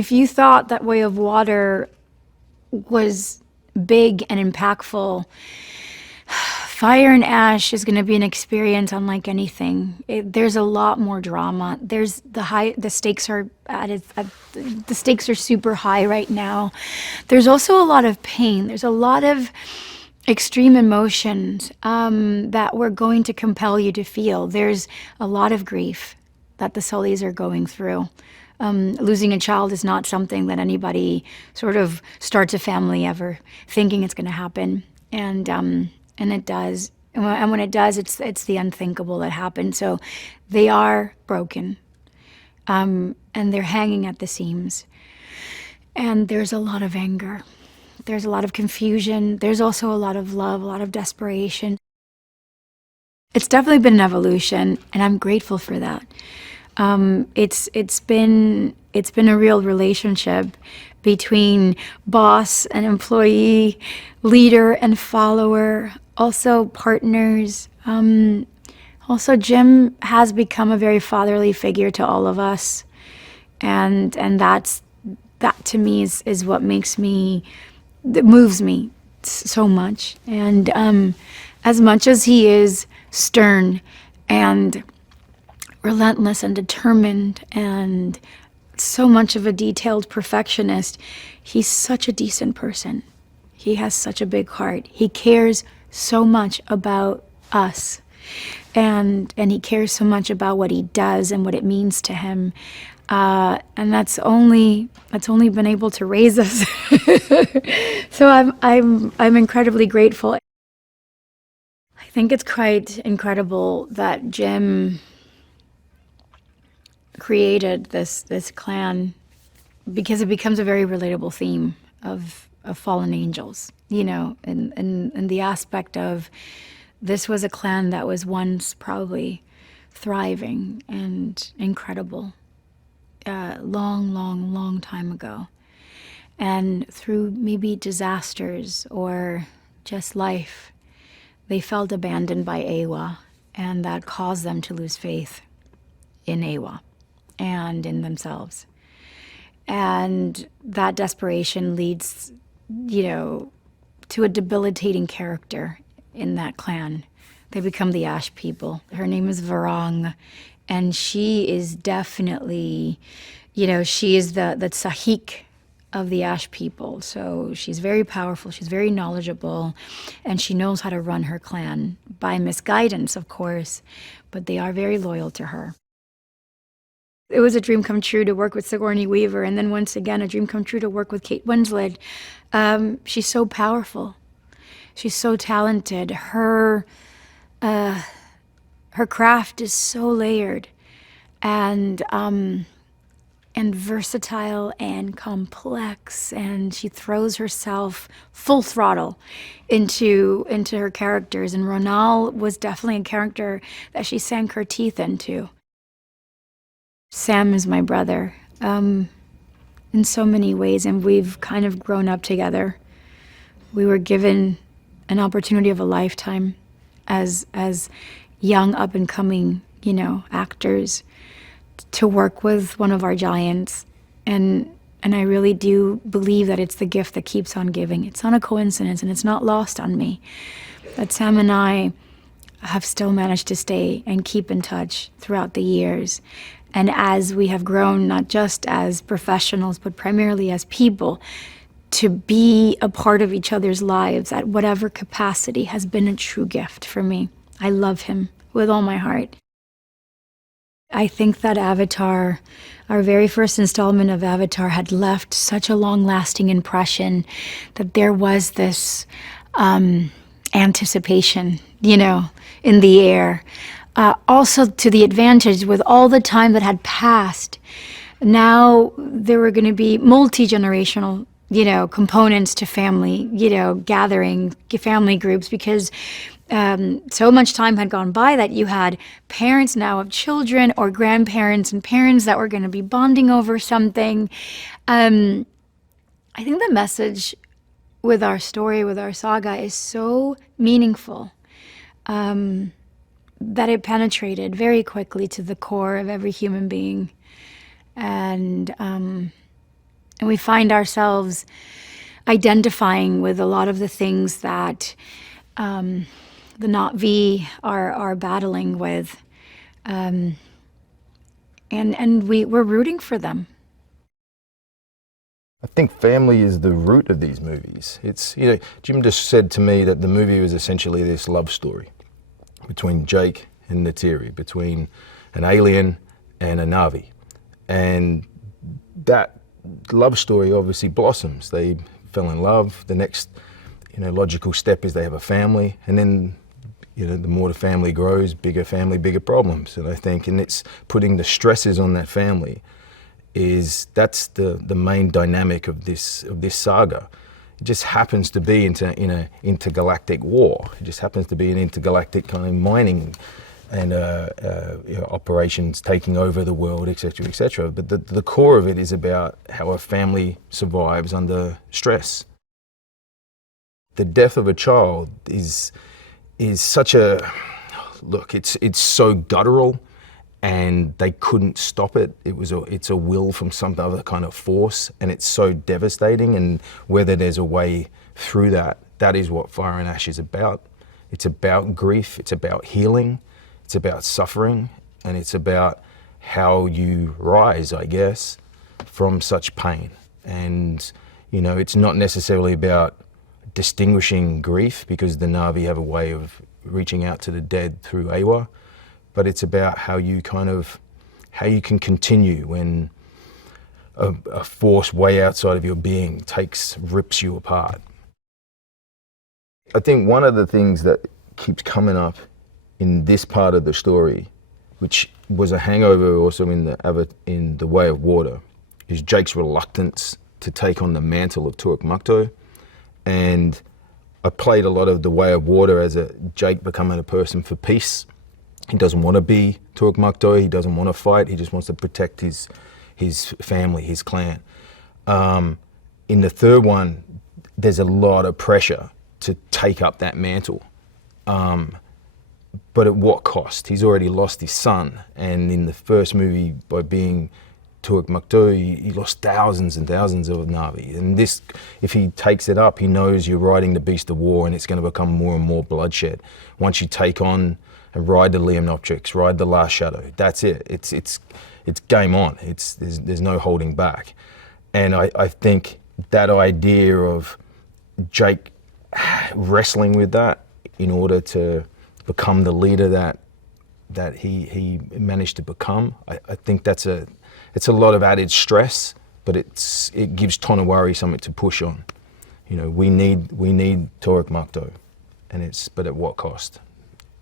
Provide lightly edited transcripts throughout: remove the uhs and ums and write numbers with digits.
if you thought that Way of Water was big and impactful, Fire and Ash is going to be an experience unlike anything. There's a lot more drama. There's the stakes are the stakes are super high right now. There's also a lot of pain. There's a lot of extreme emotions that we're going to compel you to feel. There's a lot of grief that the Sullys are going through. Losing a child is not something that anybody sort of starts a family ever thinking it's going to happen, and it does. And when it does, it's the unthinkable that happens. So they are broken, and they're hanging at the seams. And there's a lot of anger. There's a lot of confusion. There's also a lot of love, a lot of desperation. It's definitely been an evolution, and I'm grateful for that. It's been a real relationship between boss and employee, leader and follower, also partners. Also, Jim has become a very fatherly figure to all of us, and that to me is what that moves me so much. And as much as he is stern and relentless and determined and so much of a detailed perfectionist, he's such a decent person. He has such a big heart. He cares so much about us, and he cares so much about what he does and what it means to him. And that's only been able to raise us. So I'm incredibly grateful. I think it's quite incredible that Jim created this clan, because it becomes a very relatable theme of fallen angels, and the aspect of this was a clan that was once probably thriving and incredible, long time ago. And through maybe disasters or just life, they felt abandoned by Awa, and that caused them to lose faith in Awa and in themselves. And that desperation leads, to a debilitating character in that clan. They become the Ash people. Her name is Varang, and she is definitely, she is the Sahik of the Ash people. So she's very powerful, she's very knowledgeable, and she knows how to run her clan by misguidance, of course, but they are very loyal to her. It was a dream come true to work with Sigourney Weaver, and then once again, a dream come true to work with Kate Winslet. She's so powerful. She's so talented. Her craft is so layered and versatile and complex, and she throws herself full throttle into her characters. And Ronal was definitely a character that she sank her teeth into. Sam is my brother, in so many ways, and we've kind of grown up together. We were given an opportunity of a lifetime as young up-and-coming, actors, to work with one of our giants. And I really do believe that it's the gift that keeps on giving. It's not a coincidence, and it's not lost on me that Sam and I have still managed to stay and keep in touch throughout the years. And as we have grown, not just as professionals, but primarily as people, to be a part of each other's lives at whatever capacity has been a true gift for me. I love him with all my heart. I think that Avatar, our very first installment of Avatar, had left such a long-lasting impression that there was this anticipation, in the air. Also to the advantage, with all the time that had passed, now there were going to be multi-generational, components to family, gathering, family groups, because so much time had gone by that you had parents now of children, or grandparents and parents that were going to be bonding over something. I think the message with our story, with our saga, is so meaningful, that it penetrated very quickly to the core of every human being. And And we find ourselves identifying with a lot of the things that the Na'vi are battling with. And we're rooting for them. I think family is the root of these movies. It's, you know, Jim just said to me that the movie was essentially this love story between Jake and Neytiri, between an alien and a Na'vi. And that love story obviously blossoms. They fell in love. The next, you know, logical step is they have a family, and then, you know, the more the family grows, bigger family, bigger problems. And I think, and it's putting the stresses on that family that's the main dynamic of this saga. It just happens to be in an intergalactic war. It just happens to be an intergalactic kind of mining and you know, operations taking over the world, etc., etc. But the core of it is about how a family survives under stress. The death of a child is such a look. It's so guttural, and they couldn't stop it. It's a will from some other kind of force, and it's so devastating. And whether there's a way through that is what Fire and Ash is about. It's about grief. It's about healing. It's about suffering, and it's about how you rise, I guess, from such pain. And, you know, it's not necessarily about distinguishing grief, because the Na'vi have a way of reaching out to the dead through Awa, but it's about how you can continue when a force way outside of your being rips you apart. I think one of the things that keeps coming up in this part of the story, which was a hangover also in the Way of Water, is Jake's reluctance to take on the mantle of Turok Makto. And I played a lot of the Way of Water as Jake becoming a person for peace. He doesn't want to be Turok Makto, he doesn't want to fight, he just wants to protect his family, his clan. In the third one, there's a lot of pressure to take up that mantle. But at what cost? He's already lost his son, and in the first movie, by being Turok Makto, he lost thousands and thousands of Na'vi. And this, if he takes it up, he knows you're riding the beast of war, and it's going to become more and more bloodshed. Once you take on and ride the Leonoptrix, ride the Last Shadow, that's it. It's game on. There's no holding back. And I think that idea of Jake wrestling with that in order to become the leader that he managed to become, I think it's a lot of added stress, but it gives Tonowari something to push on. You know, we need Turok Makto, but at what cost?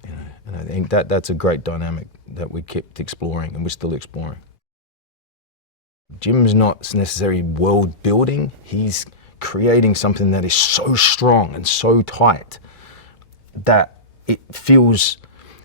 You know, and I think that's a great dynamic that we kept exploring, and we're still exploring. Jim's not necessarily world building, he's creating something that is so strong and so tight that it feels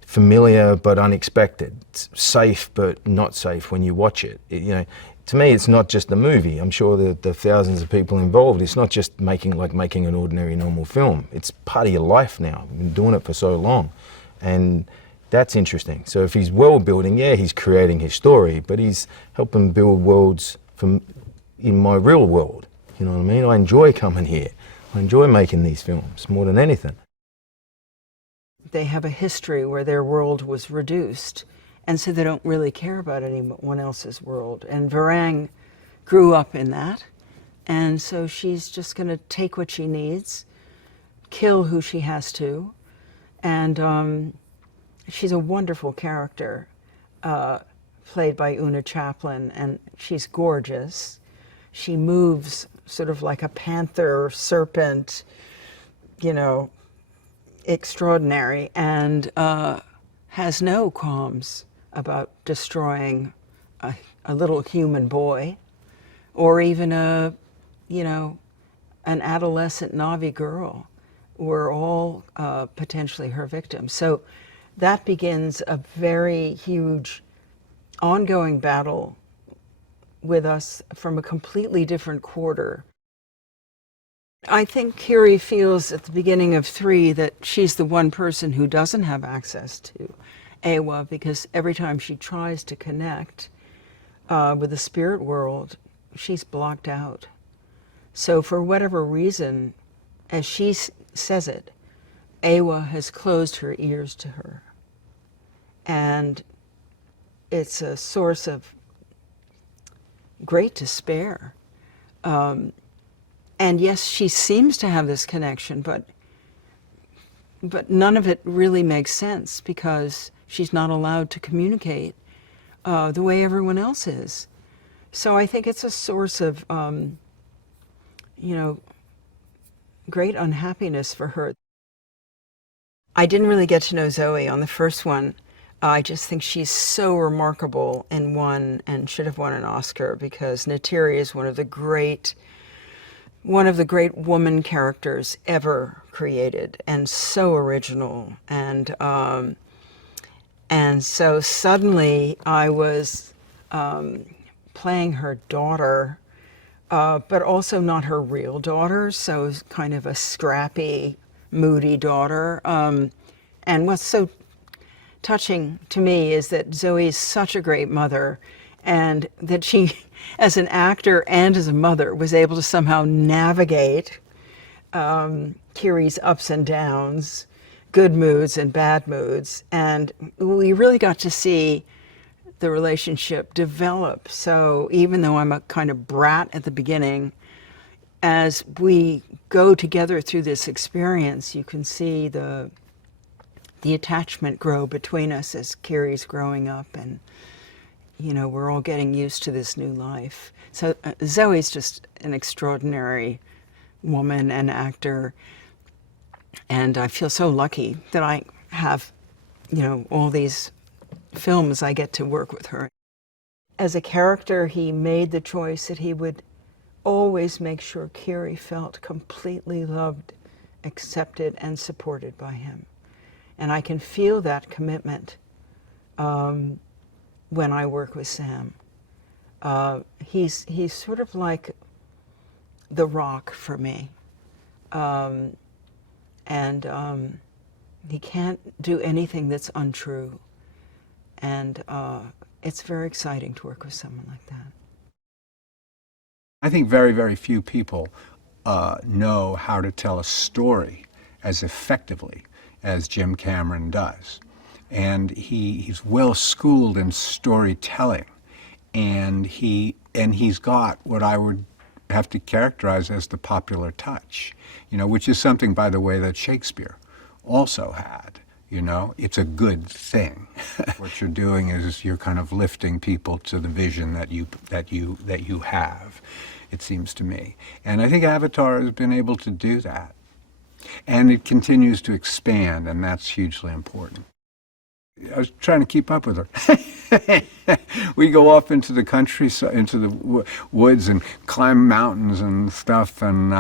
familiar but unexpected, it's safe but not safe when you watch it. You know, to me, it's not just the movie. I'm sure the thousands of people involved, it's not just making an ordinary, normal film. It's part of your life now. We've been doing it for so long. And that's interesting. So if he's world building, yeah, he's creating his story, but he's helping build worlds in my real world. You know what I mean? I enjoy coming here. I enjoy making these films more than anything. They have a history where their world was reduced, and so they don't really care about anyone else's world. And Varang grew up in that, and so she's just going to take what she needs, kill who she has to, and she's a wonderful character, played by Oona Chaplin, and she's gorgeous. She moves sort of like a panther, serpent, you know, extraordinary, and has no qualms about destroying a little human boy, or even an adolescent Na'vi girl. We're all potentially her victims. So that begins a very huge ongoing battle with us from a completely different quarter. I think Kiri feels at the beginning of 3 that she's the one person who doesn't have access to Awa, because every time she tries to connect with the spirit world, she's blocked out. So for whatever reason, as she says it, Awa has closed her ears to her. And it's a source of great despair. And yes, she seems to have this connection, but none of it really makes sense because she's not allowed to communicate the way everyone else is. So I think it's a source of, great unhappiness for her. I didn't really get to know Zoe on the first one. I just think she's so remarkable and won and should have won an Oscar because Neytiri is one of the great woman characters ever created, and so original. And so suddenly I was playing her daughter, but also not her real daughter, so kind of a scrappy, moody daughter. And what's so touching to me is that Zoe is such a great mother, and that she, as an actor and as a mother, was able to somehow navigate Kiri's ups and downs, good moods and bad moods. And we really got to see the relationship develop. So even though I'm a kind of brat at the beginning, as we go together through this experience, you can see the attachment grow between us as Kiri's growing up, and we're all getting used to this new life. So Zoe's just an extraordinary woman and actor, and I feel so lucky that I have, all these films I get to work with her. As a character, he made the choice that he would always make sure Kiri felt completely loved, accepted, and supported by him. And I can feel that commitment when I work with Sam. He's sort of like the rock for me. He can't do anything that's untrue. And it's very exciting to work with someone like that. I think very, very few people know how to tell a story as effectively as Jim Cameron does. And he's well schooled in storytelling, and he's got what I would have to characterize as the popular touch, which is something, by the way, that Shakespeare also had. It's a good thing. What you're doing is you're kind of lifting people to the vision that you have, it seems to me. And I think Avatar has been able to do that. And it continues to expand, and that's hugely important. I was trying to keep up with her. We go off into the country, into the woods, and climb mountains and stuff. And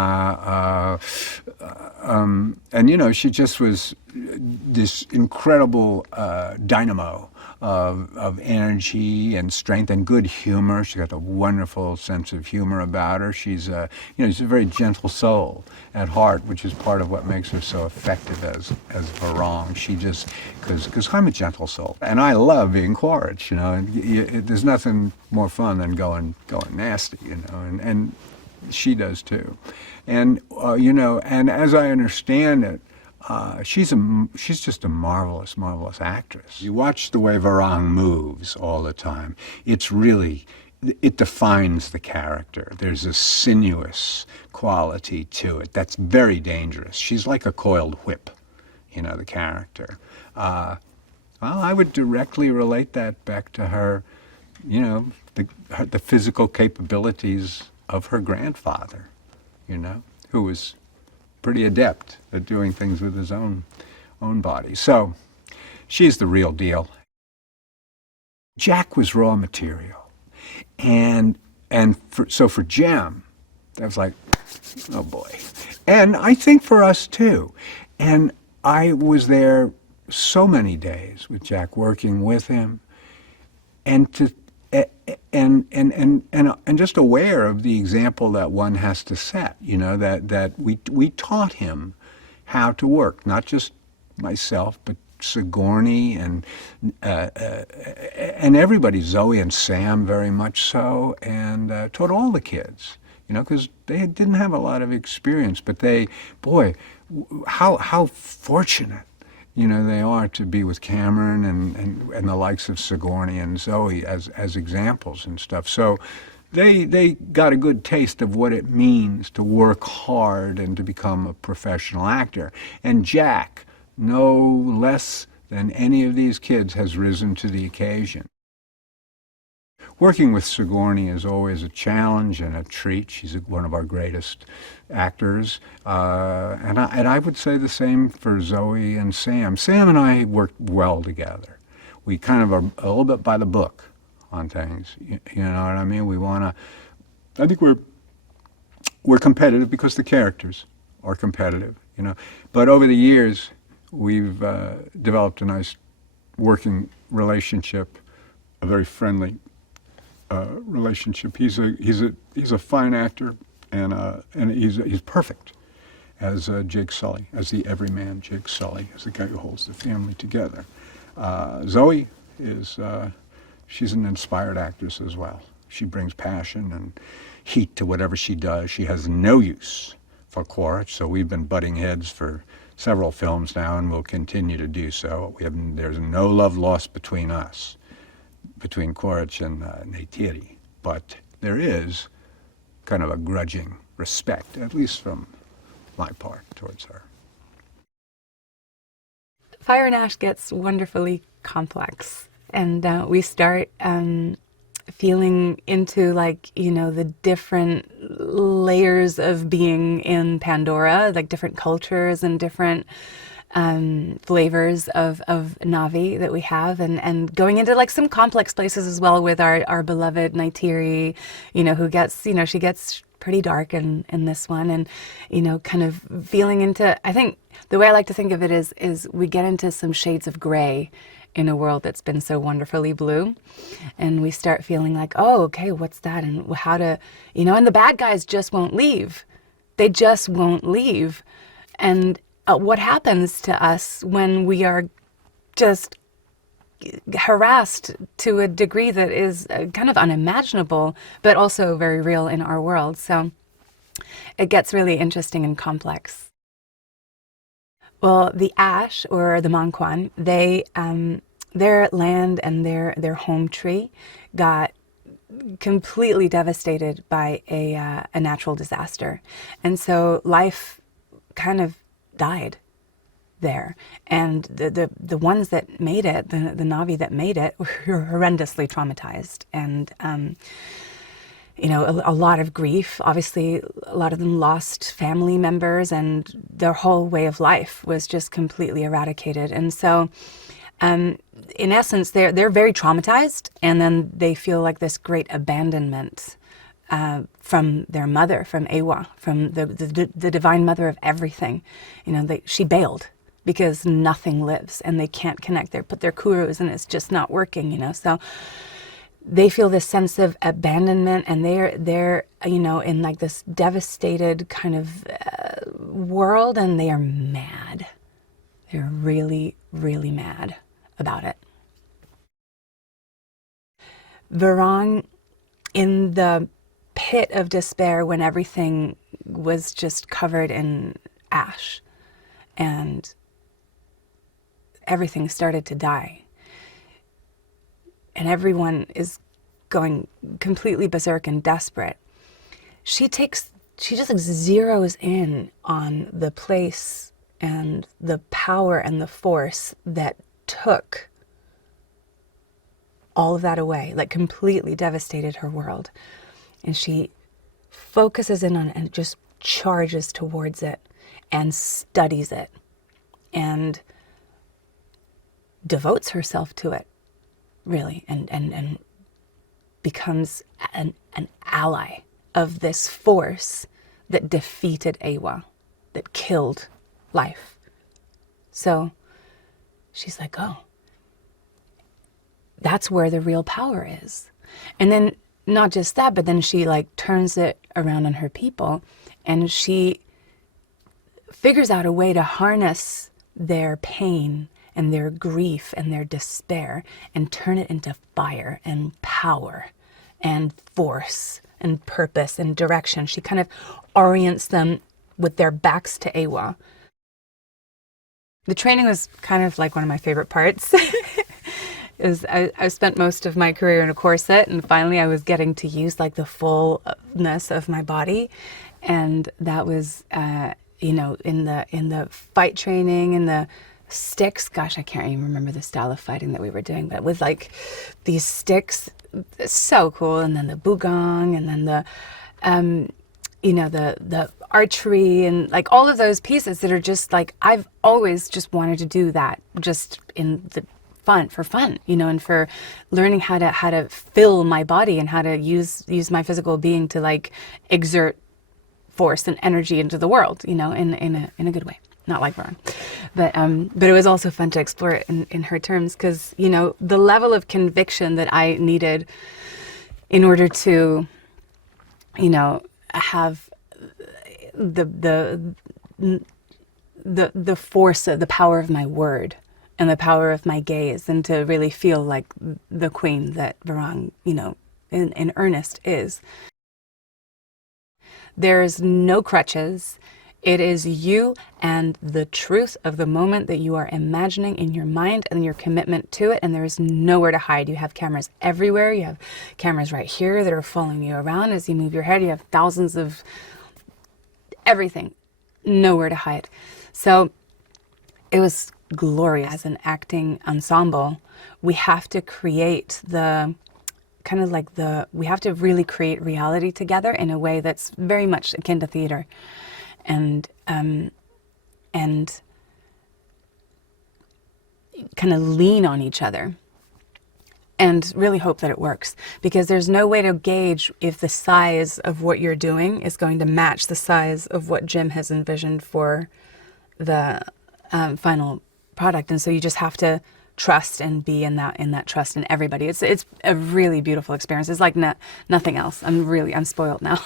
she just was this incredible dynamo of energy and strength and good humor. She's got a wonderful sense of humor about her. She's she's a very gentle soul at heart, which is part of what makes her so effective as Varang. She just, because I'm a gentle soul, and I love being Quaritch, there's nothing more fun than going nasty, and she does too. And, and as I understand it, she's just a marvelous, marvelous actress. You watch the way Varang moves all the time. It defines the character. There's a sinuous quality to it that's very dangerous. She's like a coiled whip, the character. Well, I would directly relate that back to her, the physical capabilities of her grandfather, who was pretty adept at doing things with his own body. So she's the real deal. Jack was raw material. And so for Jem, I was like, oh boy. And I think for us too. And I was there so many days with Jack, working with him, and just aware of the example that one has to set, that we taught him how to work, not just myself, but Sigourney and everybody, Zoe and Sam very much so, and taught all the kids, you know, because they didn't have a lot of experience, but they, boy, how fortunate, you know, they are to be with Cameron and the likes of Sigourney and Zoe as examples and stuff. So they got a good taste of what it means to work hard and to become a professional actor. And Jack, no less than any of these kids, has risen to the occasion. Working with Sigourney is always a challenge and a treat. She's one of our greatest actors. And I would say the same for Zoe and Sam. Sam and I worked well together. We kind of are a little bit by the book on things. You know what I mean? We want to, I think we're competitive because the characters are competitive, you know. But over the years, we've developed a nice working relationship, a very friendly relationship. He's a fine actor, and he's perfect as Jake Sully, as the everyman Jake Sully, as the guy who holds the family together. Zoe is she's an inspired actress as well. She brings passion and heat to whatever she does. She has no use for Quaritch, so we've been butting heads for several films now, and we'll continue to do so. There's no love lost between us, between Quaritch and Neytiri, but there is kind of a grudging respect, at least from my part, towards her. Fire and Ash gets wonderfully complex, and we start feeling into, like, you know, the different layers of being in Pandora, like different cultures and different flavors of Na'vi that we have, and going into like some complex places as well with our beloved Neytiri, you know, who gets, you know, she gets pretty dark in this one, and, you know, kind of feeling into, I think the way I like to think of it is we get into some shades of gray in a world that's been so wonderfully blue, and we start feeling like, oh, okay, what's that, and how to, you know, and the bad guys just won't leave. They just won't leave. And what happens to us when we are just harassed to a degree that is kind of unimaginable, but also very real in our world. So it gets really interesting and complex. Well, the Ash, or the Manquan, their land and their home tree got completely devastated by a natural disaster. And so life kind of died there. And the ones that made it, the Na'vi that made it, were horrendously traumatized. And you know, a lot of grief. Obviously, a lot of them lost family members, and their whole way of life was just completely eradicated. And so, in essence, they're very traumatized, and then they feel like this great abandonment from their mother, from Ewa, from the divine mother of everything. You know, she bailed because nothing lives, and they can't connect. They put their kurus, and it's just not working. You know, so they feel this sense of abandonment, and they're you know, in like this devastated kind of world, and they are mad. They're really, really mad about it. Varang, in the pit of despair when everything was just covered in ash and everything started to die, and everyone is going completely berserk and desperate, she just like zeroes in on the place and the power and the force that took all of that away, like completely devastated her world. And she focuses in on it and just charges towards it and studies it and devotes herself to it, really, and becomes an ally of this force that defeated Ewa, that killed life. So she's like, oh, that's where the real power is. And then not just that, but then she like turns it around on her people, and she figures out a way to harness their pain and their grief and their despair and turn it into fire and power and force and purpose and direction. She kind of orients them with their backs to Ewa. The training was kind of like one of my favorite parts. I spent most of my career in a corset, and finally I was getting to use like the fullness of my body, and that was in the fight training and the sticks. Gosh, I can't even remember the style of fighting that we were doing, but with like these sticks, so cool. And then the bugong, and then the archery, and like all of those pieces that are just like, I've always just wanted to do that, just for fun, and for learning how to fill my body and how to use my physical being to like exert force and energy into the world, in a good way. Not like Varang. But it was also fun to explore it in her terms, because, the level of conviction that I needed in order to, have the force of the power of my word and the power of my gaze, and to really feel like the queen that Varang, in earnest is. There's no crutches. It is you and the truth of the moment that you are imagining in your mind and your commitment to it, and there is nowhere to hide. You have cameras everywhere. You have cameras right here that are following you around as you move your head. You have thousands of everything. Nowhere to hide. So it was glorious. As an acting ensemble, we have to create we have to really create reality together in a way that's very much akin to theater. And kind of lean on each other and really hope that it works, because there's no way to gauge if the size of what you're doing is going to match the size of what Jim has envisioned for the final product. And so you just have to trust and be in that trust in everybody. It's a really beautiful experience. It's like nothing else. I'm spoiled now.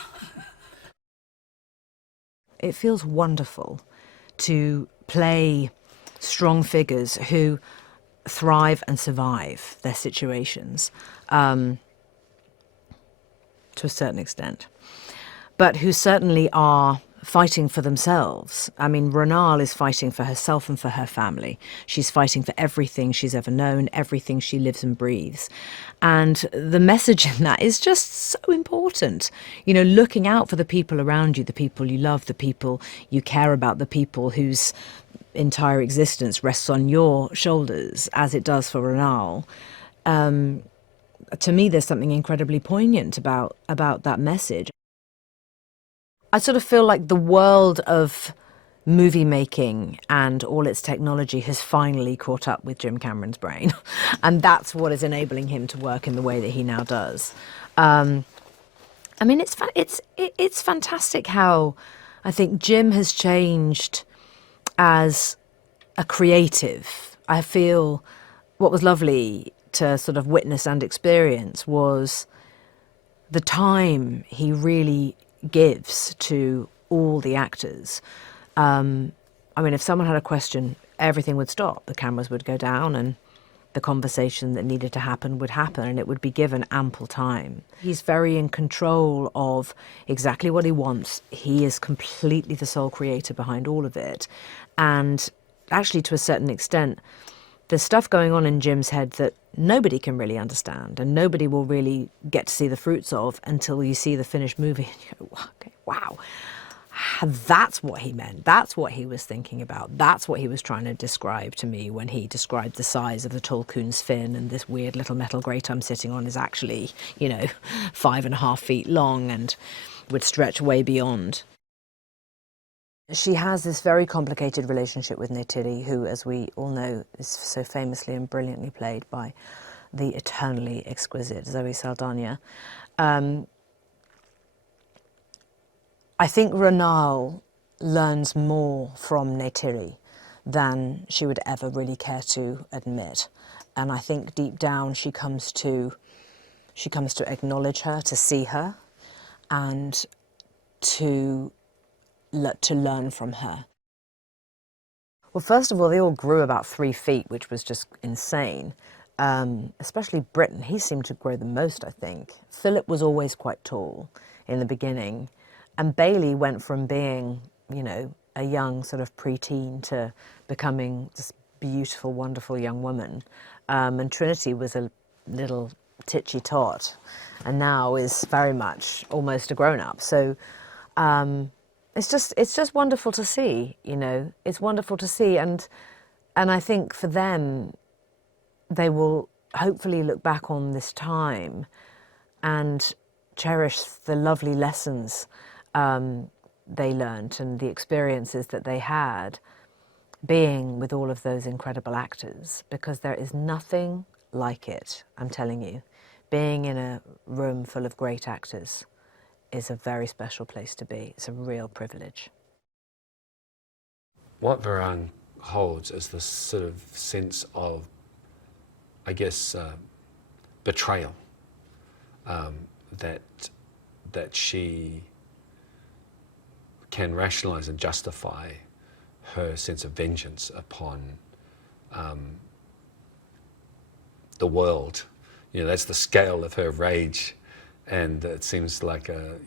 It feels wonderful to play strong figures who thrive and survive their situations to a certain extent, but who certainly are fighting for themselves. I mean, Ronal is fighting for herself and for her family. She's fighting for everything she's ever known, everything she lives and breathes. And the message in that is just so important. Looking out for the people around you, the people you love, the people you care about, the people whose entire existence rests on your shoulders, as it does for Ronal. To me, there's something incredibly poignant about that message. I sort of feel like the world of movie making and all its technology has finally caught up with Jim Cameron's brain. And that's what is enabling him to work in the way that he now does. I mean, it's fantastic how I think Jim has changed as a creative. I feel what was lovely to sort of witness and experience was the time he really gives to all the actors. I mean, if someone had a question, everything would stop. The cameras would go down and the conversation that needed to happen would happen, and it would be given ample time. He's very in control of exactly what he wants. He is completely the sole creator behind all of it. And actually, to a certain extent, there's stuff going on in Jim's head that nobody can really understand, and nobody will really get to see the fruits of until you see the finished movie and you go, okay, wow, that's what he meant. That's what he was thinking about. That's what he was trying to describe to me when he described the size of the Tulkun's fin, and this weird little metal grate I'm sitting on is actually, 5.5 feet long and would stretch way beyond. She has this very complicated relationship with Neytiri, who, as we all know, is so famously and brilliantly played by the eternally exquisite Zoe Saldaña. I think Ronal learns more from Neytiri than she would ever really care to admit. And I think deep down she comes to acknowledge her, to see her, and to learn from her. Well, first of all, they all grew about 3 feet, which was just insane. especially Britain, he seemed to grow the most, I think. Philip was always quite tall in the beginning, and Bailey went from being, you know, a young sort of preteen to becoming this beautiful, wonderful young woman. And Trinity was a little titchy tot, and now is very much almost a grown-up. So it's just wonderful to see, you know. It's wonderful to see, and I think for them, they will hopefully look back on this time and cherish the lovely lessons they learnt and the experiences that they had being with all of those incredible actors, because there is nothing like it, I'm telling you. Being in a room full of great actors is a very special place to be. It's a real privilege. What Varang holds is this sort of sense of, I guess, betrayal, that she can rationalize and justify her sense of vengeance upon the world. You know, that's the scale of her rage, and it seems like a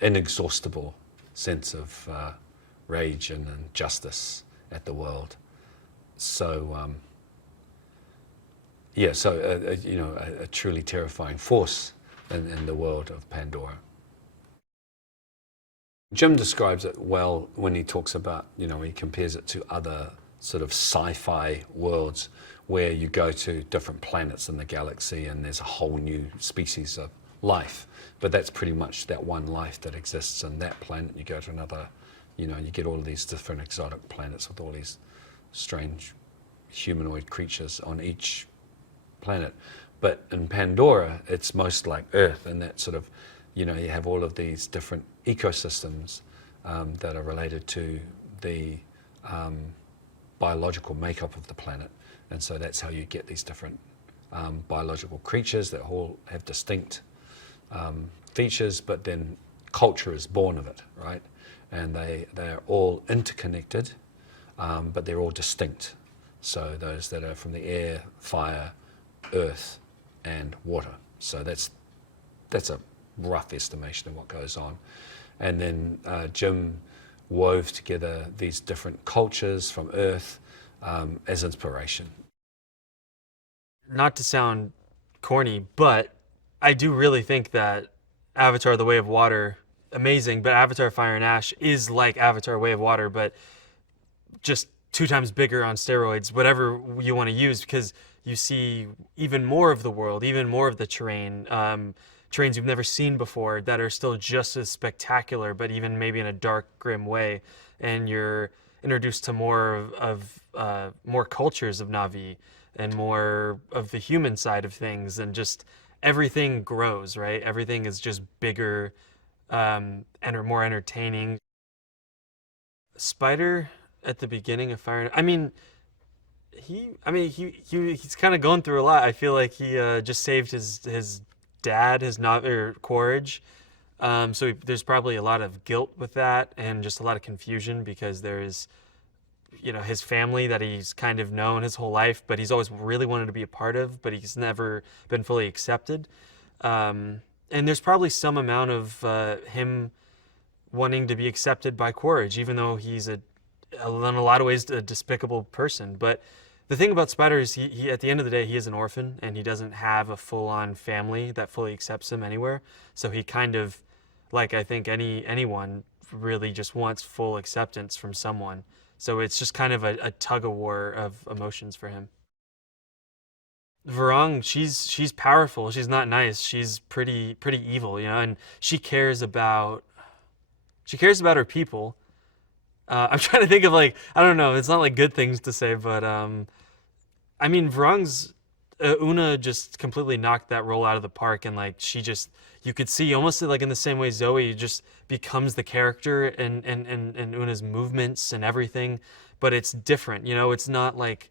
inexhaustible sense of rage and injustice at the world. So a truly terrifying force in the world of Pandora. Jim describes it well when he talks about, you know, he compares it to other sort of sci-fi worlds where you go to different planets in the galaxy and there's a whole new species of life. But that's pretty much that one life that exists on that planet. You go to another, you know, you get all of these different exotic planets with all these strange humanoid creatures on each planet. But in Pandora, it's most like Earth, and that sort of, you know, you have all of these different ecosystems that are related to the biological makeup of the planet. And so that's how you get these different biological creatures that all have distinct features, but then culture is born of it, right? And they are all interconnected, but they're all distinct. So those that are from the air, fire, earth, and water. So that's a rough estimation of what goes on. And then Jim wove together these different cultures from Earth as inspiration. Not to sound corny, but I do really think that Avatar: The Way of Water, amazing, but Avatar: Fire and Ash is like Avatar: Way of Water, but just 2 times bigger on steroids, whatever you want to use, because you see even more of the world, even more of the terrain, terrains you've never seen before that are still just as spectacular, but even maybe in a dark, grim way. And you're introduced to more cultures of Na'vi and more of the human side of things, and just everything grows, right? Everything is just bigger and more entertaining. Spider at the beginning of Fire, he's kind of going through a lot. I feel like he just saved his dad, his Quaritch. So there's probably a lot of guilt with that, and just a lot of confusion, because there's, you know, his family that he's kind of known his whole life, but he's always really wanted to be a part of, but he's never been fully accepted. And there's probably some amount of him wanting to be accepted by Quaritch, even though he's in a lot of ways a despicable person. But the thing about Spider is he at the end of the day, he is an orphan, and he doesn't have a full-on family that fully accepts him anywhere. So he kind of, like I think anyone, really just wants full acceptance from someone. So it's just kind of a tug-of-war of emotions for him. Varang, she's powerful. She's not nice. She's pretty evil, you know, and she cares about her people. I'm trying to think of, like, I don't know, it's not like good things to say, but I mean, Varang's Oona just completely knocked that role out of the park, and like you could see almost like in the same way Zoe just becomes the character and Oona's movements and everything, but it's different, you know. It's not like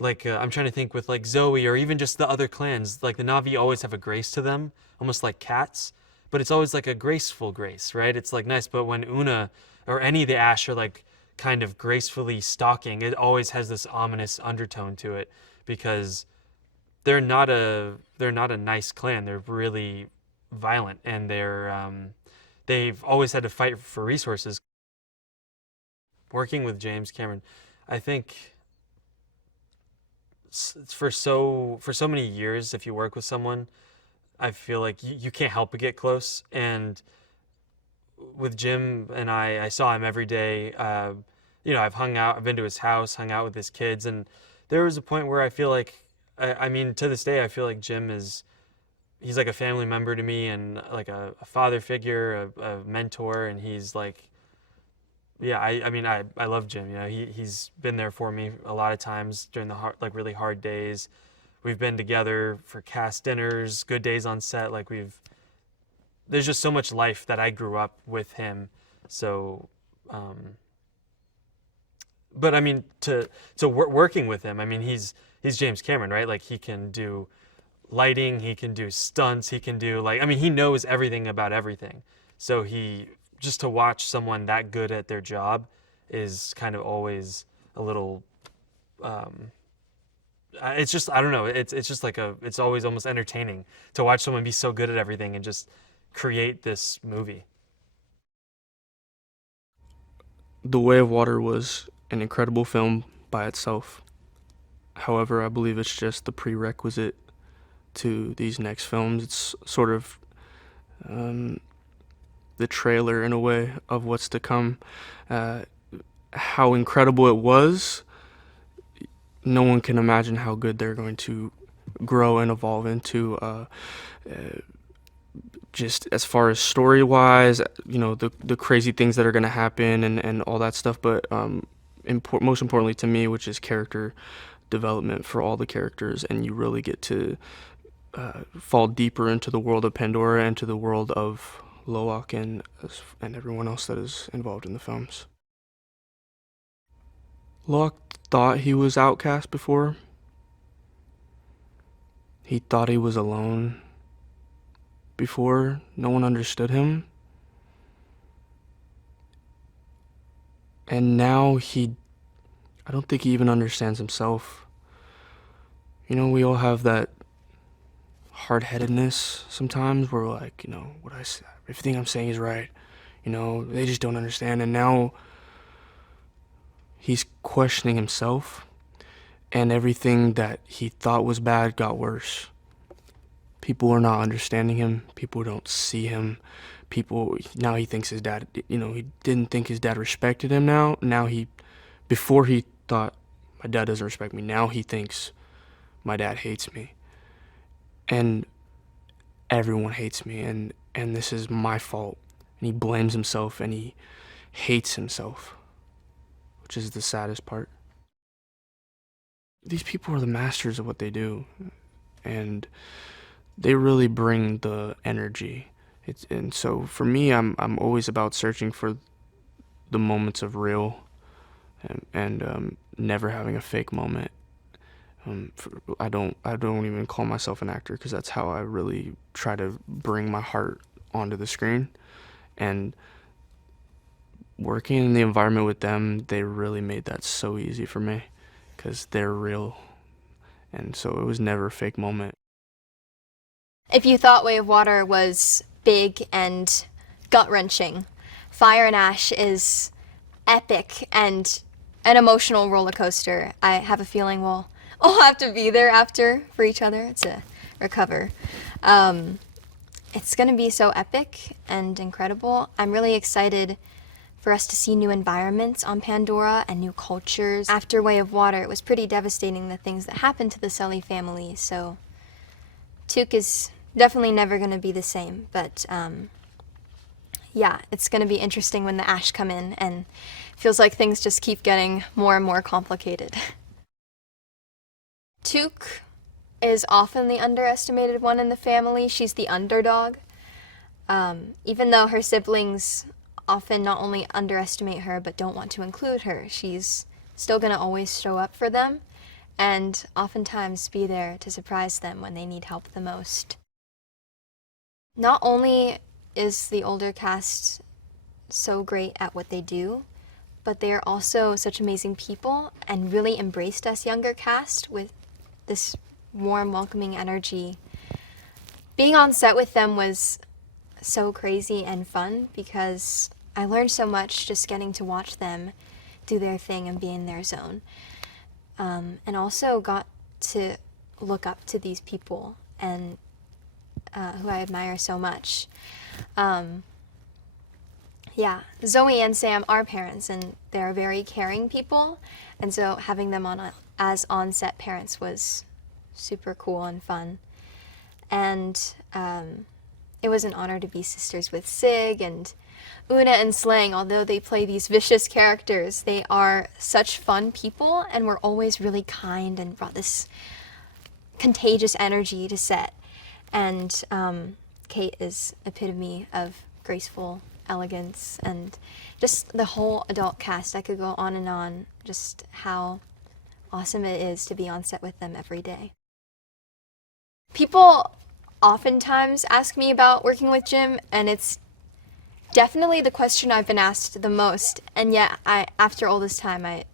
I'm trying to think with like Zoe or even just the other clans. Like the Na'vi always have a grace to them, almost like cats, but it's always like a graceful grace, right? It's like nice, but when Oona or any of the Ash are like kind of gracefully stalking, it always has this ominous undertone to it, because they're not a nice clan. They're really violent, and they've always had to fight for resources. Working with James Cameron, I think for so many years, if you work with someone, I feel like you can't help but get close. And with Jim and I saw him every day. I've been to his house, hung out with his kids, and there was a point where I feel like, I mean, to this day, I feel like he's like a family member to me, and like a father figure, a mentor, and he's like, yeah, I love Jim. You know, he's been there for me a lot of times during the really hard days. We've been together for cast dinners, good days on set. There's just so much life that I grew up with him. So, but I mean, working with him, I mean, he's James Cameron, right? Like, he can do lighting, he can do stunts, he can do he knows everything about everything. So just to watch someone that good at their job is kind of always a little, it's just, I don't know, it's just it's always almost entertaining to watch someone be so good at everything and just create this movie. The Way of Water was an incredible film by itself. However, I believe it's just the prerequisite to these next films. It's sort of the trailer, in a way, of what's to come. How incredible it was, no one can imagine how good they're going to grow and evolve into. Just as far as story-wise, you know, the crazy things that are going to happen and all that stuff, but most importantly to me, which is character development for all the characters, and you really get to fall deeper into the world of Pandora and to the world of Loak and everyone else that is involved in the films. Loak thought he was outcast before. He thought he was alone before. No one understood him. And now I don't think he even understands himself. You know, we all have that hard-headedness sometimes where we're like, you know, everything I'm saying is right. You know, they just don't understand. And now he's questioning himself, and everything that he thought was bad got worse. People are not understanding him. People don't see him. Now he thinks his dad, you know, he didn't think his dad respected him now. Before he thought, my dad doesn't respect me. Now he thinks my dad hates me. And everyone hates me, and this is my fault. And he blames himself, and he hates himself, which is the saddest part. These people are the masters of what they do, and they really bring the energy. And so for me, I'm always about searching for the moments of real, and never having a fake moment. I don't even call myself an actor, because that's how I really try to bring my heart onto the screen. And working in the environment with them, they really made that so easy for me, because they're real, and so it was never a fake moment. If you thought Way of Water was big and gut-wrenching, Fire and Ash is epic and an emotional roller coaster. I have a feeling we'll all have to be there after for each other to recover. It's going to be so epic and incredible. I'm really excited for us to see new environments on Pandora and new cultures. After Way of Water, it was pretty devastating, the things that happened to the Sully family, so Took is definitely never going to be the same, but yeah, it's going to be interesting when the Ash come in, and feels like things just keep getting more and more complicated. Took is often the underestimated one in the family. She's the underdog. Even though her siblings often not only underestimate her, but don't want to include her, she's still going to always show up for them, and oftentimes be there to surprise them when they need help the most. Not only is the older cast so great at what they do, but they are also such amazing people and really embraced us younger cast with this warm, welcoming energy. Being on set with them was so crazy and fun because I learned so much just getting to watch them do their thing and be in their zone. And also got to look up to these people and who I admire so much. Yeah, Zoe and Sam are parents, and they're very caring people, and so having them as on-set parents was super cool and fun. And it was an honor to be sisters with Sig and Oona and Slang. Although they play these vicious characters, they are such fun people and were always really kind and brought this contagious energy to set. And Kate is epitome of graceful elegance, and just the whole adult cast. I could go on and on just how awesome it is to be on set with them every day. People oftentimes ask me about working with Jim, and it's definitely the question I've been asked the most, and yet after all this time I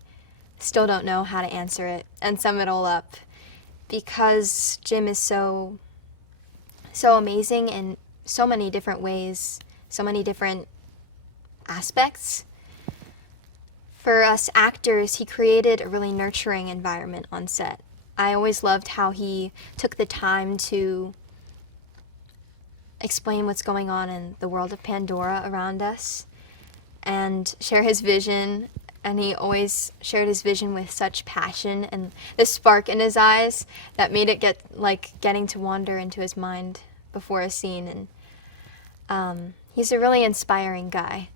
still don't know how to answer it and sum it all up, because Jim is so amazing in so many different ways, so many different aspects. For us actors, he created a really nurturing environment on set. I always loved how he took the time to explain what's going on in the world of Pandora around us and share his vision. And he always shared his vision with such passion and the spark in his eyes that made it getting to wander into his mind before a scene. And he's a really inspiring guy.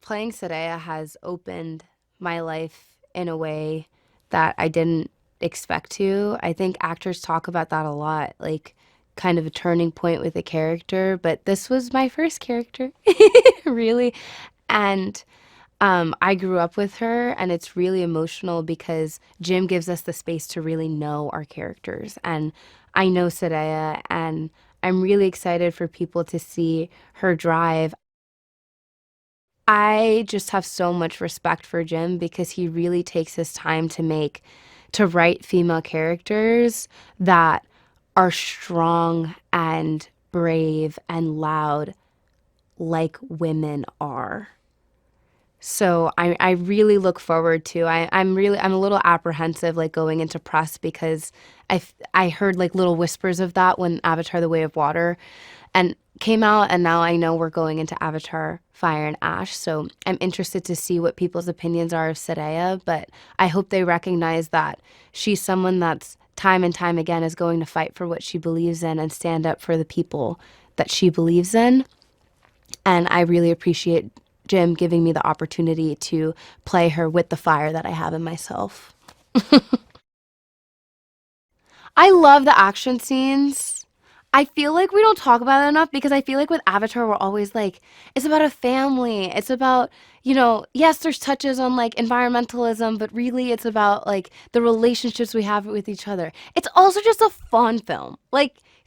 Playing Tsireya has opened my life in a way that I didn't expect to. I think actors talk about that a lot, like kind of a turning point with a character, but this was my first character, really. And I grew up with her, and it's really emotional because Jim gives us the space to really know our characters. And I know Tsireya, and I'm really excited for people to see her drive. I just have so much respect for Jim because he really takes his time to write female characters that are strong and brave and loud like women are. So I really look forward to. I'm a little apprehensive going into press because I heard little whispers of that when Avatar: The Way of Water and came out, and now I know we're going into Avatar: Fire and Ash. So I'm interested to see what people's opinions are of Tsireya, but I hope they recognize that she's someone that's time and time again is going to fight for what she believes in and stand up for the people that she believes in. And I really appreciate Jim giving me the opportunity to play her with the fire that I have in myself. I love the action scenes. I feel like we don't talk about it enough because I feel like with Avatar, we're always it's about a family. It's about, yes, there's touches on environmentalism, but really it's about the relationships we have with each other. It's also just a fun film.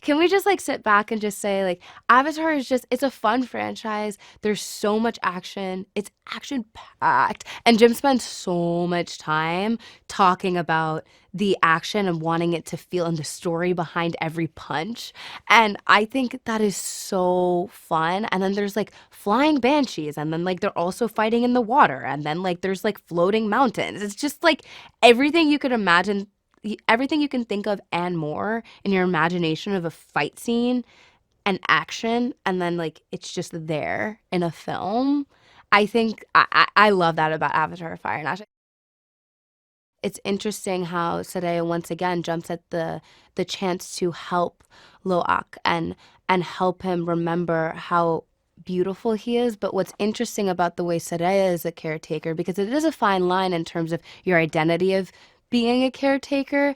Can we just sit back and just say Avatar is it's a fun franchise. There's so much action. It's action packed. And Jim spends so much time talking about the action and wanting it to feel and the story behind every punch. And I think that is so fun. And then there's flying banshees, and then they're also fighting in the water, and then there's floating mountains. It's just everything you could imagine, everything you can think of and more in your imagination of a fight scene and action, and then it's just there in a film. I think I love that about Avatar: Fire and Ash. It's interesting how Tsireya once again jumps at the chance to help Lo'ak and help him remember how beautiful he is. But what's interesting about the way Tsireya is a caretaker, because it is a fine line in terms of your identity of being a caretaker,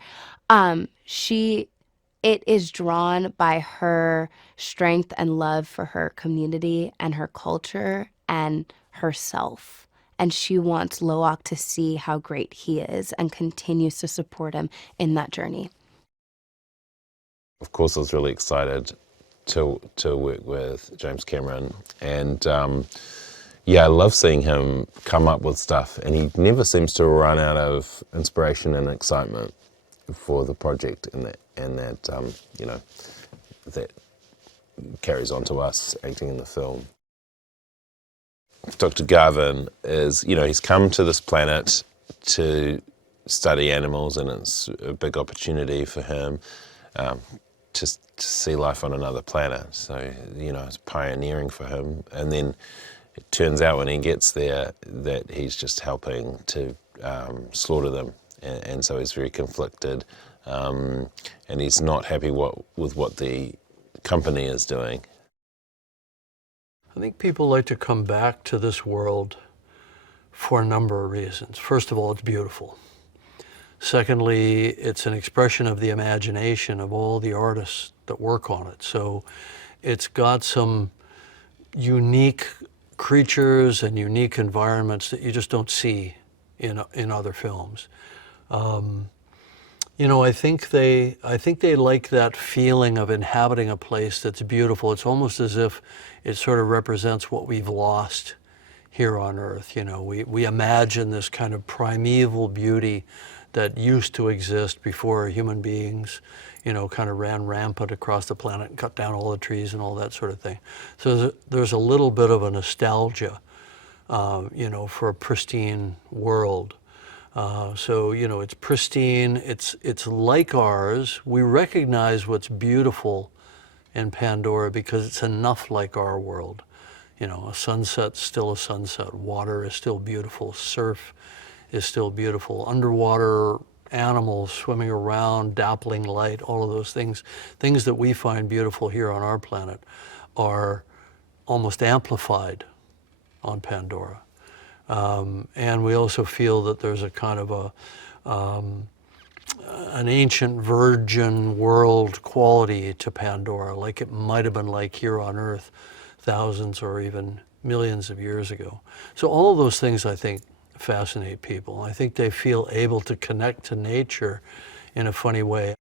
it is drawn by her strength and love for her community and her culture and herself. And she wants Lo'ak to see how great he is and continues to support him in that journey. Of course, I was really excited to work with James Cameron, and yeah, I love seeing him come up with stuff, and he never seems to run out of inspiration and excitement for the project, and that you know, that carries on to us acting in the film. Dr. Garvin is, you know, he's come to this planet to study animals, and it's a big opportunity for him to see life on another planet. So, you know, it's pioneering for him. And then it turns out when he gets there that he's just helping to slaughter them. And so he's very conflicted, and he's not happy with what the company is doing. I think people like to come back to this world for a number of reasons. First of all, it's beautiful. Secondly, it's an expression of the imagination of all the artists that work on it. So it's got some unique creatures and unique environments that you just don't see in other films. You know, I think they like that feeling of inhabiting a place that's beautiful. It's almost as if it sort of represents what we've lost here on Earth. You know, we imagine this kind of primeval beauty that used to exist before human beings, you know, kind of ran rampant across the planet and cut down all the trees and all that sort of thing. So there's a little bit of a nostalgia, you know, for a pristine world. So, you know, it's pristine, it's like ours. We recognize what's beautiful in Pandora because it's enough like our world. You know, a sunset's still a sunset, water is still beautiful, surf is still beautiful, underwater animals swimming around, dappling light, all of those things that we find beautiful here on our planet are almost amplified on Pandora. And we also feel that there's a kind of an ancient virgin world quality to Pandora, like it might have been like here on Earth thousands or even millions of years ago. So all of those things, I think, fascinate people. I think they feel able to connect to nature in a funny way.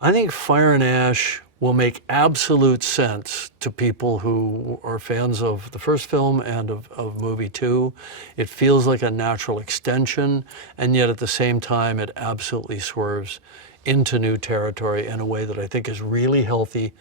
I think Fire and Ash will make absolute sense to people who are fans of the first film and of movie 2. It feels like a natural extension, and yet at the same time it absolutely swerves into new territory in a way that I think is really healthy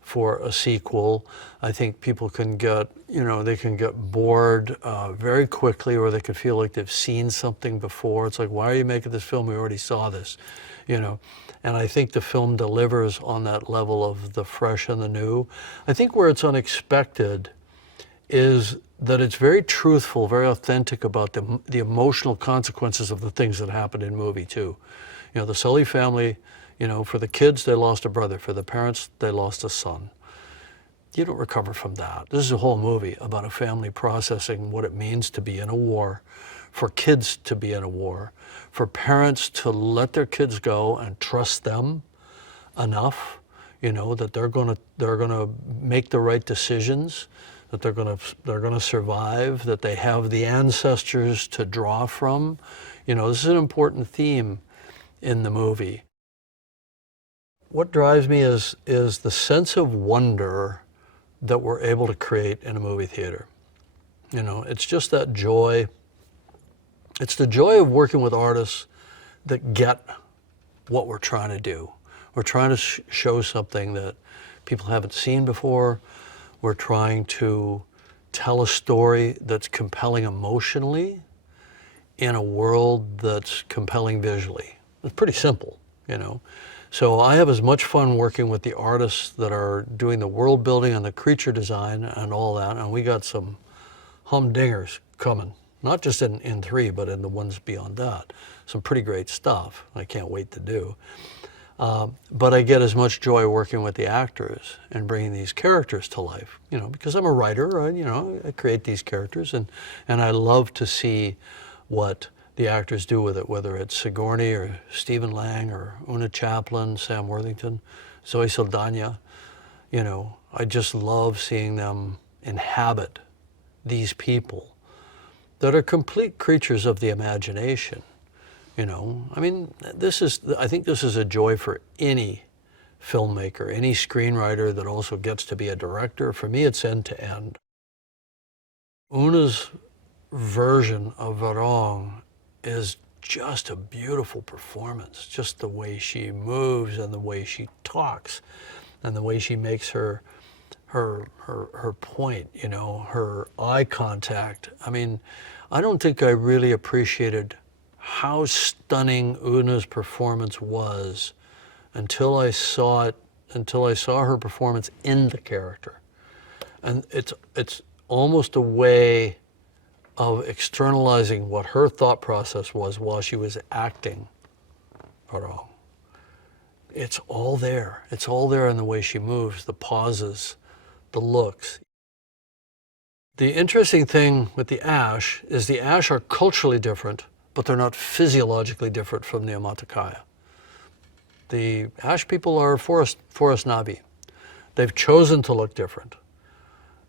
for a sequel. I think people can get, you know, they can get bored very quickly, or they can feel like they've seen something before. It's like, why are you making this film? We already saw this, you know. And I think the film delivers on that level of the fresh and the new. I think where it's unexpected is that it's very truthful, very authentic about the emotional consequences of the things that happened in movie 2. You know, the Sully family, you know, for the kids, they lost a brother. For the parents, they lost a son. You don't recover from that. This is a whole movie about a family processing what it means to be in a war, for kids to be in a war, for parents to let their kids go and trust them enough, you know, that they're gonna make the right decisions, that they're gonna survive, that they have the ancestors to draw from. You know, this is an important theme in the movie. What drives me is the sense of wonder that we're able to create in a movie theater. You know, it's just that joy. It's the joy of working with artists that get what we're trying to do. We're trying to show something that people haven't seen before. We're trying to tell a story that's compelling emotionally in a world that's compelling visually. It's pretty simple, you know. So I have as much fun working with the artists that are doing the world building and the creature design and all that, and we got some humdingers coming, not just in 3, but in the ones beyond that. Some pretty great stuff I can't wait to do. But I get as much joy working with the actors and bringing these characters to life, you know, because I'm a writer, I create these characters, and I love to see what the actors do with it, whether it's Sigourney or Stephen Lang or Oona Chaplin, Sam Worthington, Zoe Saldaña. You know, I just love seeing them inhabit these people that are complete creatures of the imagination. You know, I mean, I think this is a joy for any filmmaker, any screenwriter that also gets to be a director. For me, it's end to end. Oona's version of Varang is just a beautiful performance. Just the way she moves and the way she talks and the way she makes her point, you know, her eye contact. I mean, I don't think I really appreciated how stunning Oona's performance was until I saw her performance in the character. And it's almost a way of externalizing what her thought process was while she was acting Varang. It's all there. It's all there in the way she moves, the pauses, the looks. The interesting thing with the Ash is the Ash are culturally different, but they're not physiologically different from the Omaticaya. The Ash people are forest Navi. They've chosen to look different,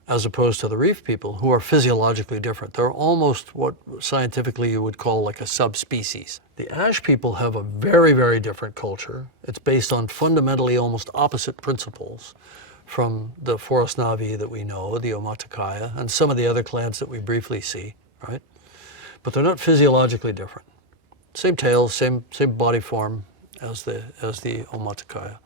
as opposed to the Reef people, who are physiologically different. They're almost what scientifically you would call like a subspecies. The Ash people have a very, very different culture. It's based on fundamentally almost opposite principles from the Forest Navi that we know, the Omaticaya, and some of the other clans that we briefly see, right? But they're not physiologically different. Same tails, same body form as the Omaticaya.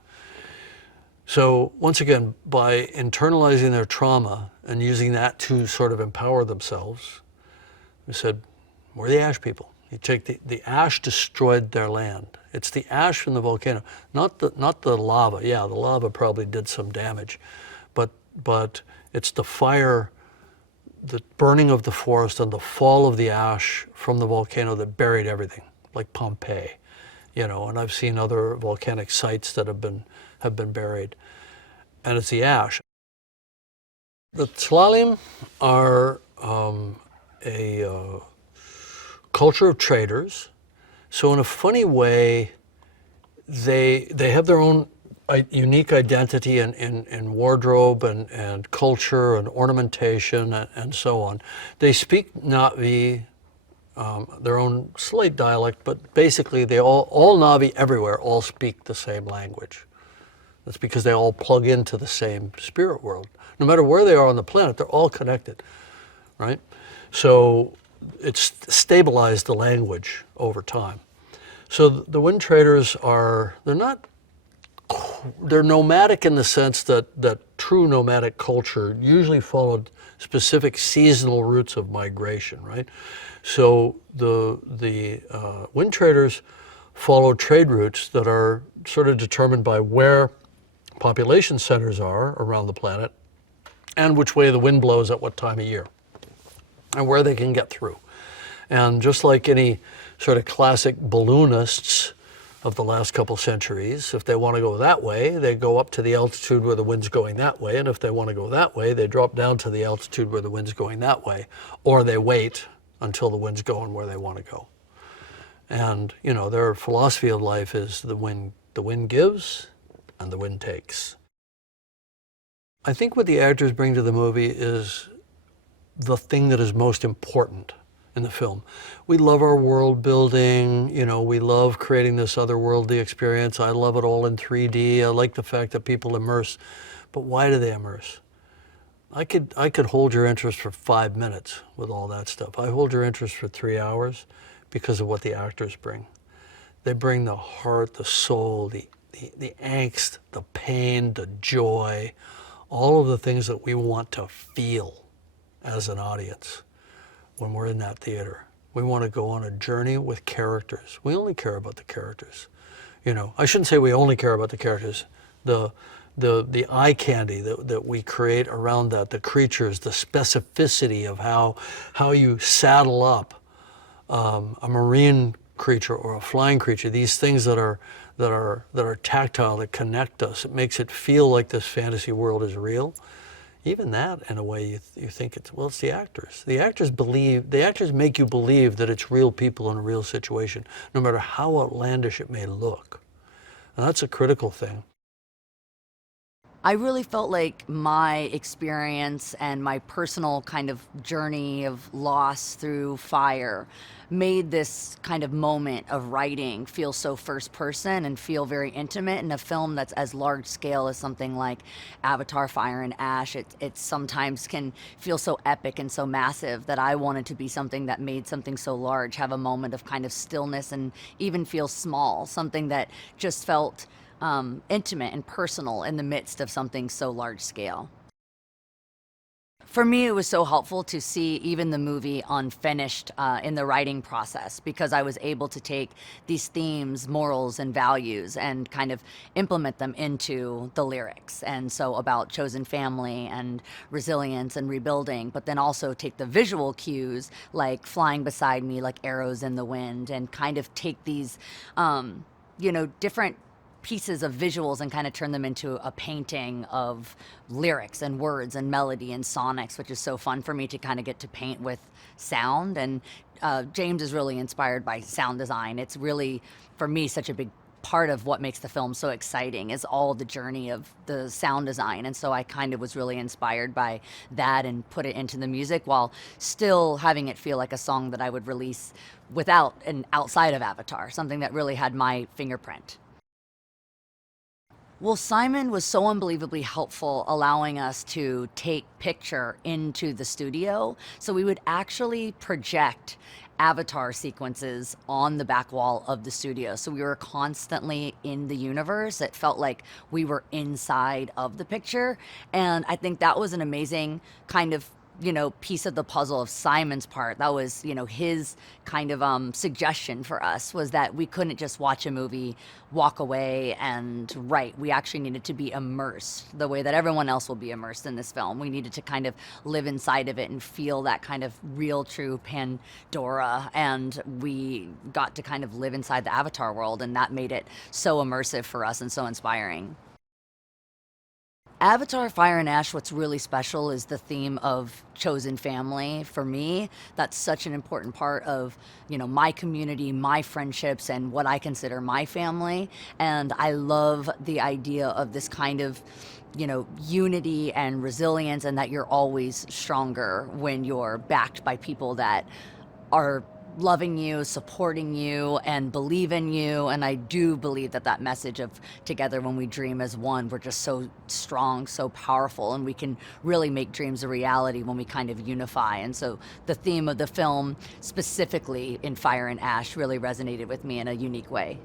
So once again, by internalizing their trauma and using that to sort of empower themselves, we said, we're the Ash people. You take the ash destroyed their land. It's the ash from the volcano, not the lava. Yeah, the lava probably did some damage, but it's the fire, the burning of the forest and the fall of the ash from the volcano that buried everything, like Pompeii, you know. And I've seen other volcanic sites that have been buried, and it's the ash. The Tsireya are a culture of traders. So in a funny way, they have their own unique identity in wardrobe and culture and ornamentation and so on. They speak Navi, their own slight dialect, but basically they all Navi everywhere all speak the same language. That's because they all plug into the same spirit world. No matter where they are on the planet, they're all connected, right? So it's stabilized the language over time. So the Wind Traders they're nomadic in the sense that true nomadic culture usually followed specific seasonal routes of migration, right? So the Wind Traders follow trade routes that are sort of determined by where population centers are around the planet and which way the wind blows at what time of year and where they can get through. And just like any sort of classic balloonists of the last couple centuries, if they want to go that way, they go up to the altitude where the wind's going that way, and if they want to go that way, they drop down to the altitude where the wind's going that way, or they wait until the wind's going where they want to go. And, you know, their philosophy of life is the wind gives and the wind takes. I think what the actors bring to the movie is the thing that is most important in the film. We love our world building, you know, we love creating this otherworldly experience. I love it all in 3D. I like the fact that people immerse, but why do they immerse? I could hold your interest for 5 minutes with all that stuff. I hold your interest for 3 hours because of what the actors bring. They bring the heart, the soul, the angst, the pain, the joy, all of the things that we want to feel as an audience when we're in that theater. We want to go on a journey with characters. We only care about the characters. You know, I shouldn't say we only care about the characters. The eye candy that we create around that, the creatures, the specificity of how you saddle up a marine creature or a flying creature, these things that are tactile, that connect us. It makes it feel like this fantasy world is real. Even that, in a way, you think it's the actors. The actors make you believe that it's real people in a real situation, no matter how outlandish it may look. And that's a critical thing. I really felt like my experience and my personal kind of journey of loss through fire made this kind of moment of writing feel so first person and feel very intimate in a film that's as large scale as something like Avatar Fire and Ash. It sometimes can feel so epic and so massive that I wanted to be something that made something so large have a moment of kind of stillness and even feel small, something that just felt intimate and personal in the midst of something so large scale. For me, it was so helpful to see even the movie unfinished in the writing process, because I was able to take these themes, morals, and values and kind of implement them into the lyrics. And so about chosen family and resilience and rebuilding, but then also take the visual cues like flying beside me like arrows in the wind, and kind of take these, different pieces of visuals and kind of turn them into a painting of lyrics and words and melody and sonics, which is so fun for me to kind of get to paint with sound. And James is really inspired by sound design. It's really, for me, such a big part of what makes the film so exciting is all the journey of the sound design. And so I kind of was really inspired by that and put it into the music while still having it feel like a song that I would release without and outside of Avatar, something that really had my fingerprint. Well, Simon was so unbelievably helpful, allowing us to take picture into the studio. So we would actually project Avatar sequences on the back wall of the studio. So we were constantly in the universe. It felt like we were inside of the picture. And I think that was an amazing kind of piece of the puzzle of Simon's part. That was, his kind of suggestion for us, was that we couldn't just watch a movie, walk away and write. We actually needed to be immersed the way that everyone else will be immersed in this film. We needed to kind of live inside of it and feel that kind of real, true Pandora. And we got to kind of live inside the Avatar world, and that made it so immersive for us and so inspiring. Avatar Fire and Ash, what's really special is the theme of chosen family. For me, that's such an important part of, my community, my friendships, and what I consider my family. And I love the idea of this kind of, unity and resilience, and that you're always stronger when you're backed by people that are loving you, supporting you, and believe in you. And I do believe that message of together when we dream as one, we're just so strong, so powerful, and we can really make dreams a reality when we kind of unify. And so the theme of the film, specifically in Fire and Ash, really resonated with me in a unique way.